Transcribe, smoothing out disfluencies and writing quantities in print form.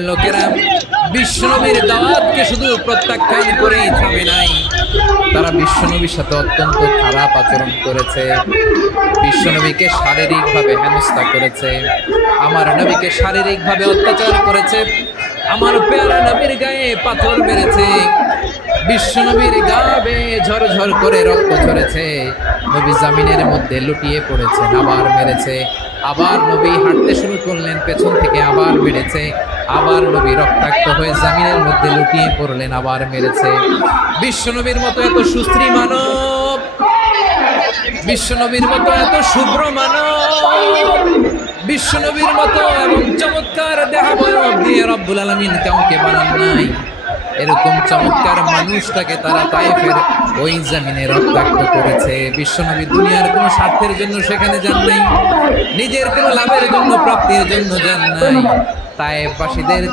লোকেরা বিশ্বনবীর দাওয়াতকে শুধু প্রত্যাখ্যান করেই থামে নাই, তারা বিশ্বনবীর সাথে অত্যন্ত খারাপ আচরণ করেছে। বিশ্বনবীকে শারীরিকভাবে হেনস্থা করেছে, আমার নবীকে শারীরিকভাবে অত্যাচার করেছে, আমার পেয়ারা নবীর গায়ে পাথর মেরেছে, বিশ্বনবীর গা বেয়ে ঝরঝর করে রক্ত ঝরেছে, নবী জামিনের মধ্যে লুটিয়ে পড়েছেন, আবার মেরেছে, আবার নবী হাঁটতে শুরু করলেন, পেছন থেকে আবার মেরেছে, আবার নবী রক্তাক্ত হয়ে জামিনের মধ্যে লুটিয়ে পড়লেন, আবার মেরেছে। বিশ্বনবীর মতো এত সুস্ত্রী মানব, বিশ্বনবীর মতো এত শুভ্র মানব, বিশ্বনবীর মতো এবং চমৎকার দেহাবয়ব দিয়ে রব্বুল আলামিন কাউকে বানান নাই। এরকম চমৎকার মানুষটাকে তারা তায়েফের ওই জমিনে রক্তাক্ত করেছে। বিশ্বনবী দুনিয়ার কোনো স্বার্থের জন্য সেখানে যান নাই, নিজের কোনো লাভের জন্য, প্রাপ্তির জন্য যান নাই। তায়েফবাসীদের